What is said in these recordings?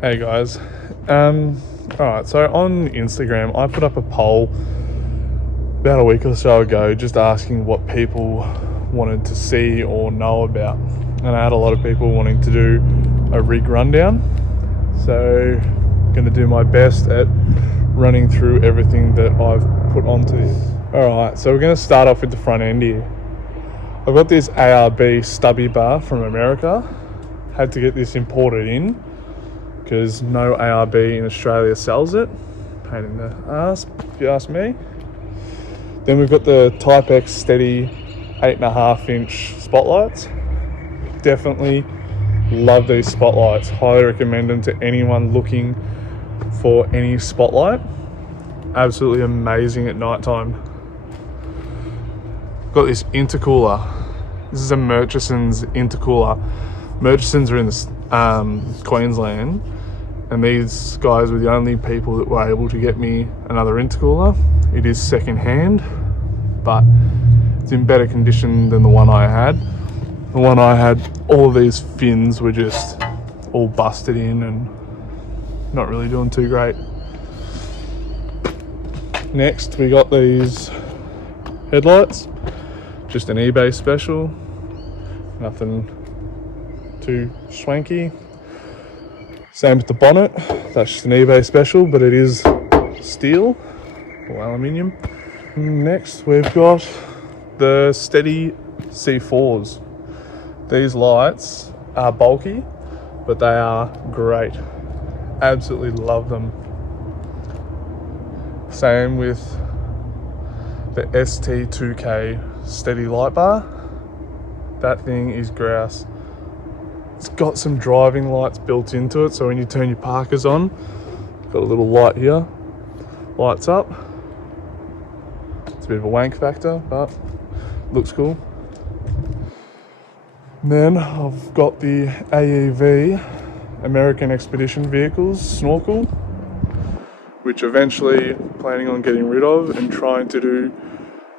Hey guys. Alright, so on Instagram I put up a poll about a week or so ago just asking what people wanted to see or know about. And I had a lot of people wanting to do a rig rundown. So I'm going to do my best at running through everything that I've put onto this. Alright, so we're going to start off with the front end here. I've got this ARB stubby bar from America. Had to get this imported in because no ARB in Australia sells it. Pain in the ass, if you ask me. Then we've got the Type X Steady 8.5 inch spotlights. Definitely love these spotlights. Highly recommend them to anyone looking for any spotlight. Absolutely amazing at night time. Got this intercooler. This is a Murchison's intercooler. Murchison's are in Queensland, and these guys were the only people that were able to get me another intercooler. It is second hand, but it's in better condition than the one I had. The one I had, all of these fins were just all busted in and not really doing too great. Next, we got these headlights, just an eBay special, nothing too swanky. Same with the bonnet, that's just an eBay special, but it is steel or aluminium. Next, we've got the Steady C4s. These lights are bulky, but they are great. Absolutely love them. Same with the ST2K Steady light bar. That thing is grouse. It's got some driving lights built into it, so when you turn your parkers on, got a little light here, lights up. It's a bit of a wank factor, but looks cool. And then I've got the AEV, American Expedition Vehicles snorkel, which eventually planning on getting rid of and trying to do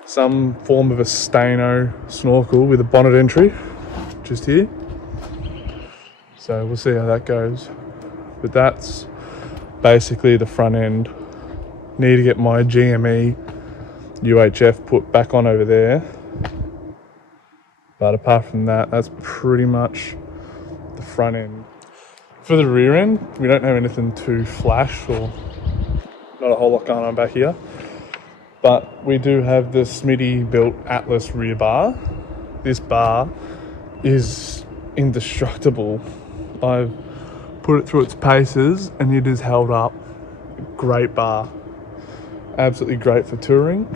some form of a Stano snorkel with a bonnet entry, just here. So we'll see how that goes. But that's basically the front end. Need to get my GME UHF put back on over there. But apart from that, that's pretty much the front end. For the rear end, we don't have anything too flash or not a whole lot going on back here. But we do have the Smitty built Atlas rear bar. This bar is indestructible. I've put it through its paces and it is held up. Great bar. Absolutely great for touring.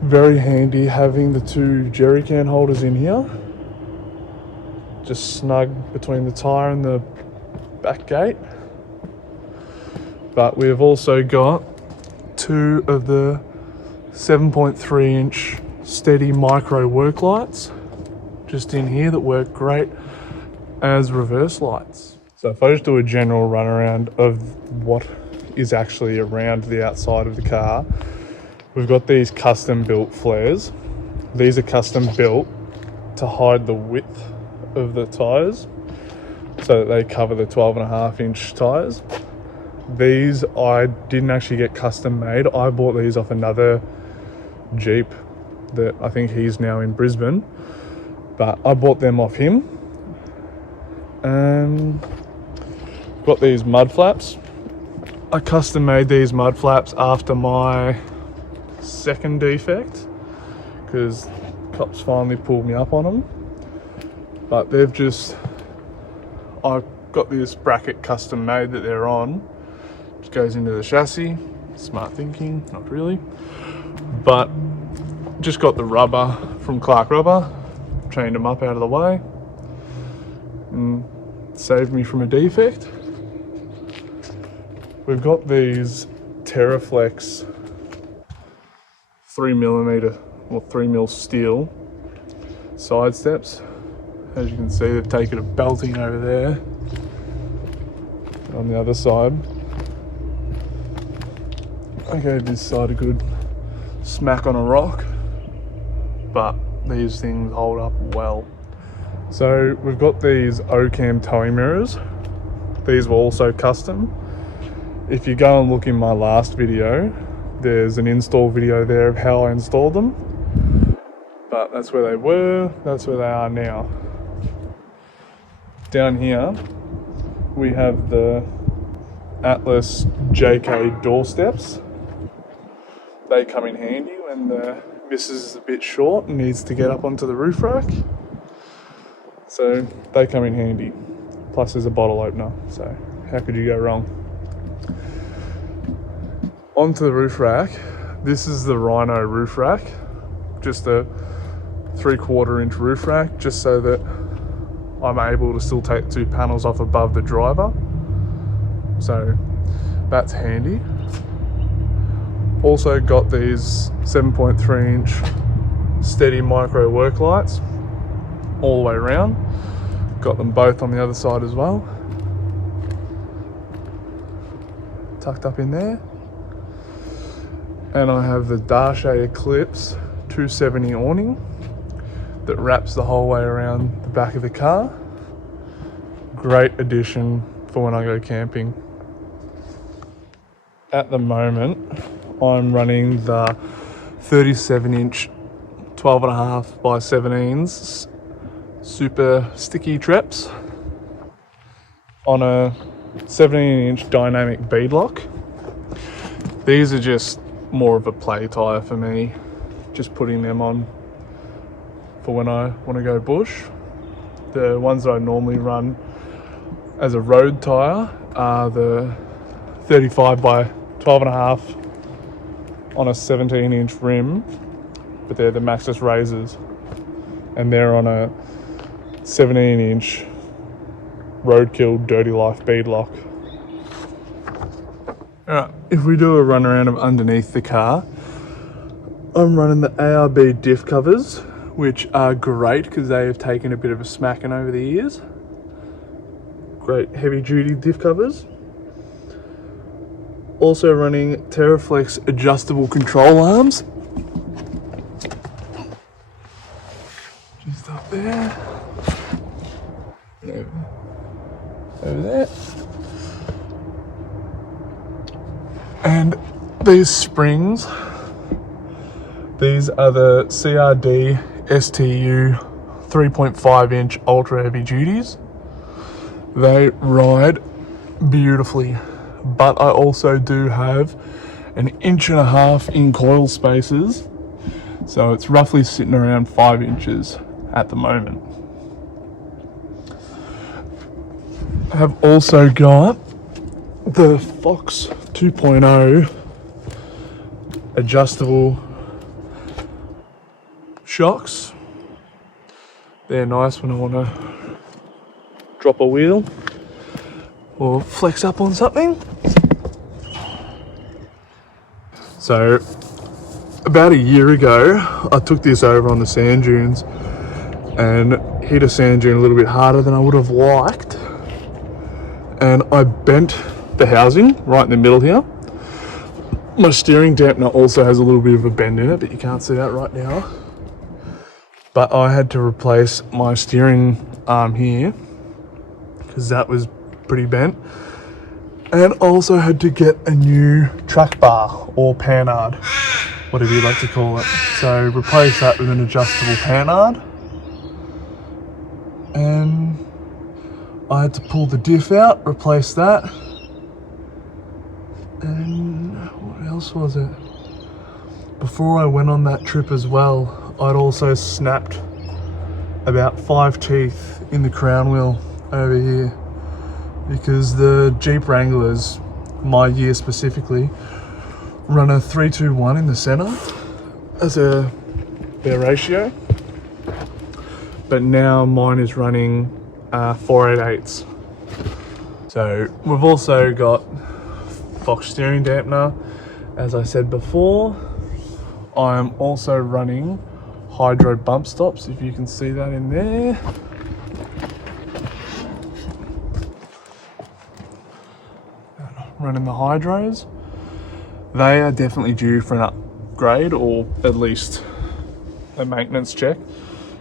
Very handy having the two jerry can holders in here. Just snug between the tyre and the back gate. But we've also got two of the 7.3 inch Steady micro work lights just in here that work great as reverse lights. So if I just do a general run around of what is actually around the outside of the car, we've got these custom built flares. These are custom built to hide the width of the tyres so that they cover the 12.5 inch tyres. These I didn't actually get custom made. I bought these off another Jeep that I think he's now in Brisbane, but I bought them off him. Got these mud flaps. I custom made these mud flaps after my second defect because cops finally pulled me up on them. But they've just, I've got this bracket custom made that they're on, which goes into the chassis. Smart thinking, not really. But just got the rubber from Clark Rubber, chained them up out of the way, and saved me from a defect. We've got these Terraflex 3mm or 3mm steel side steps. As you can see, they've taken a belting over there. On the other side, I gave this side a good smack on a rock, but these things hold up well. So we've got these O-cam towing mirrors. These were also custom. If you go and look in my last video, there's an install video there of how I installed them. But that's where they were, that's where they are now. Down here, we have the Atlas JK door steps. They come in handy when the missus is a bit short and needs to get up onto the roof rack. So they come in handy. Plus there's a bottle opener, so how could you go wrong? Onto the roof rack. This is the Rhino roof rack. Just a 3/4 inch roof rack, just so that I'm able to still take 2 panels off above the driver. So that's handy. Also got these 7.3 inch steady micro work lights all the way around. Got them both on the other side as well. Tucked up in there. And I have the Darshay Eclipse 270 awning that wraps the whole way around the back of the car. Great addition for when I go camping. At the moment, I'm running the 37 inch 12.5 by 17s super sticky traps on a 17 inch dynamic beadlock. These are just more of a play tyre for me, just putting them on for when I want to go bush. The ones that I normally run as a road tyre are the 35 by 12.5 on a 17 inch rim, but they're the Maxxis Razors, and they're on a 17 inch Roadkill Dirty Life beadlock. Alright, if we do a run around of underneath the car, I'm running the ARB diff covers, which are great because they have taken a bit of a smacking over the years. Great heavy duty diff covers. Also running Terraflex adjustable control arms. Just up there. And over there. And these springs, these are the CRD STU 3.5 inch ultra heavy duties. They ride beautifully, but I also do have an 1.5 inch in coil spaces, so it's roughly sitting around 5 inches at the moment. I have also got the Fox 2.0 adjustable shocks. They're nice when I want to drop a wheel or flex up on something. So about a year ago, I took this over on the sand dunes and hit a sand dune a little bit harder than I would have liked, and I bent the housing right in the middle here. My steering dampener also has a little bit of a bend in it, but you can't see that right now. But I had to replace my steering arm here because that was pretty bent, and also had to get a new track bar or panard, whatever you like to call it. So replace that with an adjustable panard, and I had to pull the diff out, replace that. And what else was it? Before I went on that trip as well, I'd also snapped about 5 teeth in the crown wheel over here, because the Jeep Wranglers, my year specifically, run a 3-2-1 in the center as their ratio, but now mine is running 4/8. So we've also got Fox steering dampener, as I said before. I'm also running hydro bump stops, if you can see that in there. Running the hydros. They are definitely due for an upgrade, or at least a maintenance check,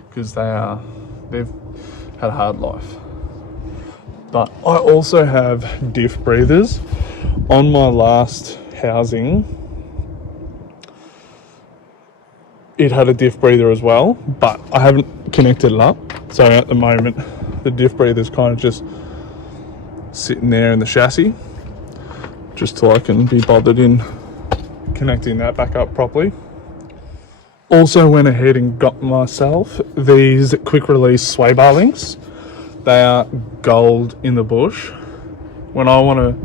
because they've had a hard life. But I also have diff breathers. On my last housing, it had a diff breather as well, but I haven't connected it up. So at the moment, the diff breather is kind of just sitting there in the chassis, just till I can be bothered in connecting that back up properly. Also went ahead and got myself these quick release sway bar links. They are gold in the bush. When I want to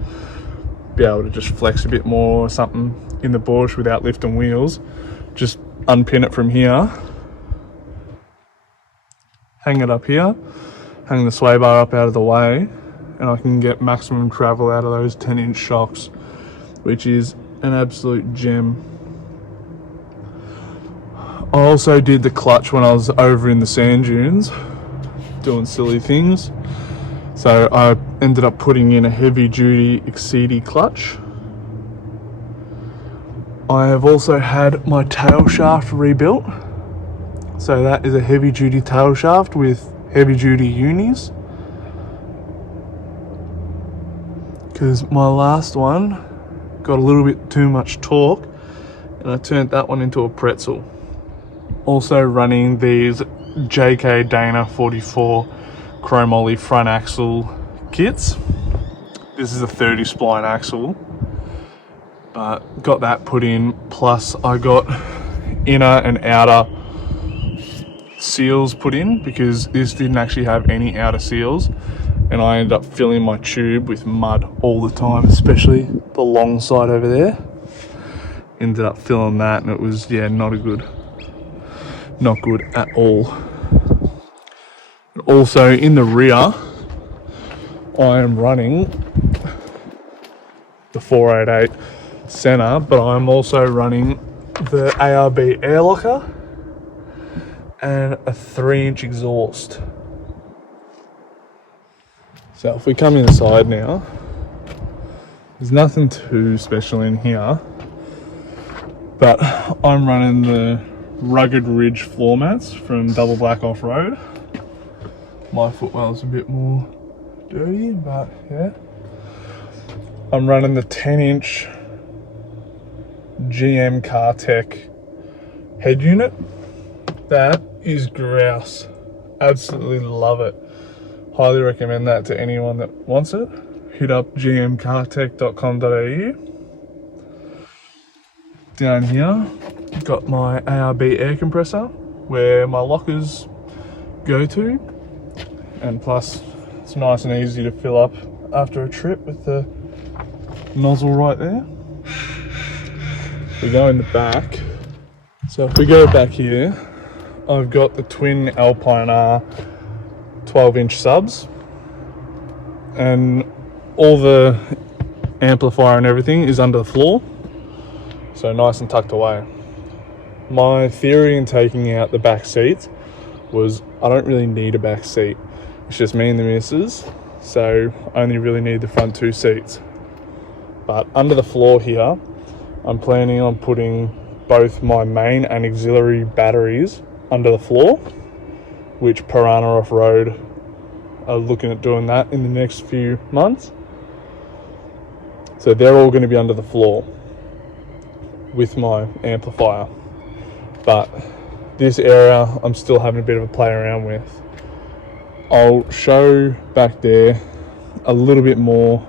be able to just flex a bit more or something in the bush without lifting wheels, just unpin it from here, hang it up here, hang the sway bar up out of the way, and I can get maximum travel out of those 10-inch shocks, which is an absolute gem. I also did the clutch when I was over in the sand dunes doing silly things, so I ended up putting in a heavy duty Exceedy clutch. I have also had my tail shaft rebuilt, so that is a heavy duty tail shaft with heavy duty unis, because my last one got a little bit too much torque and I turned that one into a pretzel. Also running these JK Dana 44 chromoly front axle kits. This is a 30 spline axle, but got that put in, plus I got inner and outer seals put in because this didn't actually have any outer seals, and I ended up filling my tube with mud all the time, especially the long side over there. Ended up filling that and it was, yeah, not good at all. Also in the rear, I am running the 488 center, but I'm also running the ARB air locker and a 3-inch exhaust. So if we come inside now, there's nothing too special in here, but I'm running the Rugged Ridge floor mats from Double Black Off-Road. My footwell's a bit more dirty, but yeah. I'm running the 10-inch GM CarTech head unit. That is grouse. Absolutely love it. Highly recommend that to anyone that wants it. Hit up gmcartech.com.au. Down here, got my ARB air compressor where my lockers go to, and plus it's nice and easy to fill up after a trip with the nozzle right there. We go in the back. So if we go back here, I've got the twin Alpine R 12-inch subs, and all the amplifier and everything is under the floor, so nice and tucked away. My theory in taking out the back seats was I don't really need a back seat. It's just me and the missus, so I only really need the front 2 seats. But under the floor here, I'm planning on putting both my main and auxiliary batteries under the floor, which Piranha Off-Road are looking at doing that in the next few months. So they're all going to be under the floor with my amplifier. But this area I'm still having a bit of a play around with. I'll show back there a little bit more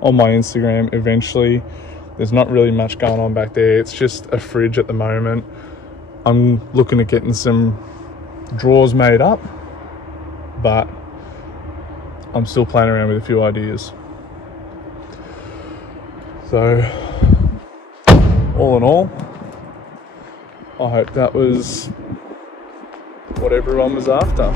on my Instagram eventually. There's not really much going on back there. It's just a fridge at the moment. I'm looking at getting some drawers made up, but I'm still playing around with a few ideas. So all in all, I hope that was what everyone was after.